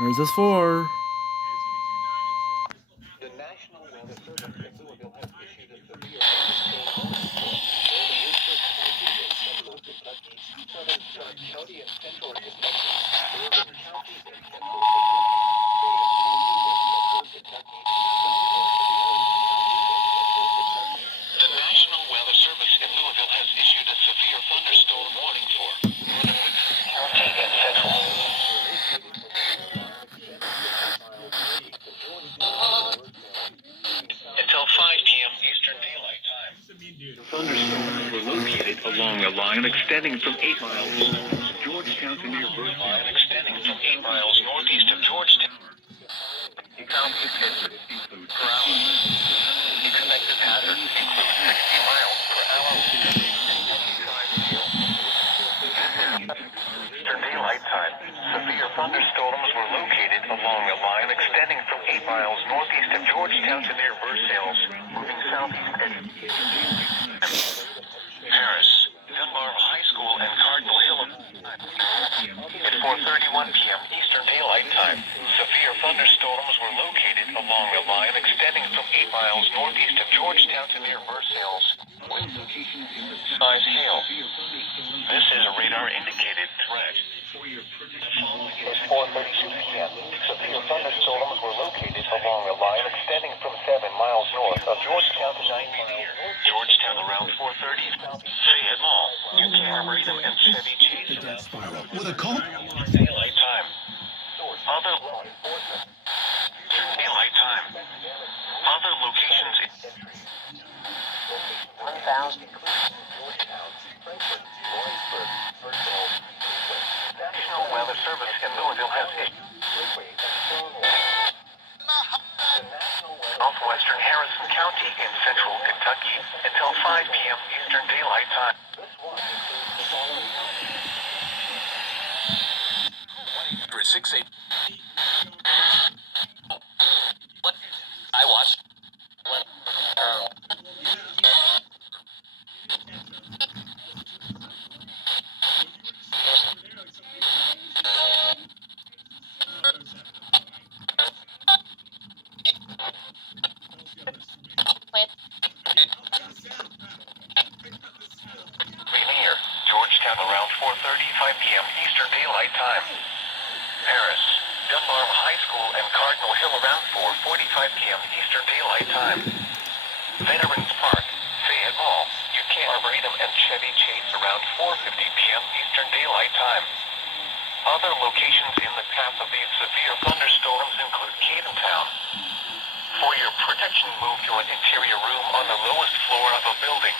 Where's this for? The National Weather Service in Louisville has issued a severe thunderstorm warning for northern Woodford County in central Kentucky, southern Stark County in central Kentucky, Bourbon County in central Kentucky, Fayette County in central Kentucky, southwest of Orange County in central Kentucky. The National Weather Service in Louisville has issued a severe thunderstorm warning for northern Woodford County in central until 5 p.m. Eastern Daylight Time. Thunderstorms were located along a line extending from 8 miles of Georgetown to near Bird Line extending from 8 miles northeast of Georgetown. County hazards include per hour. Expected hazards include 60 miles per hour. Eastern Daylight Time. Severe thunderstorms were located along a line extending from 8 miles northeast of Georgetown to near Versailles, moving southeast at Paris, Delmarva High School, and Cardinal Hill. At 4:31 p.m. Eastern Daylight Time, severe thunderstorms were located along a line extending from 8 miles northeast of Georgetown to near Versailles, with size hail. This is a radar-indicated threat. At 4:32 p.m., severe thunderstorms were located along a line extending from 7 miles north of Georgetown to 9 miles north. Georgetown around 4:30. Fayette Mall, New Arboretum, and Chevy Chase around With a call? Daylight Time. Other Daylight Time. Other locations in 1,000. National Weather Service in Louisville has southwestern Harrison County in central Kentucky until 5 p.m. Eastern Daylight Time. 6-8. I watched. Near Georgetown around 4:35 p.m. Eastern Daylight Time. Paris, Delmarva High School, and Cardinal Hill around 4:45 p.m. Eastern Daylight Time. Veterans Park, Fayette Mall, UK Arboretum, and Chevy Chase around 4:50 p.m. Eastern Daylight Time. Other locations in the path of these severe thunderstorms include Cadentown. For your protection, move to an interior room on the lowest floor of a building.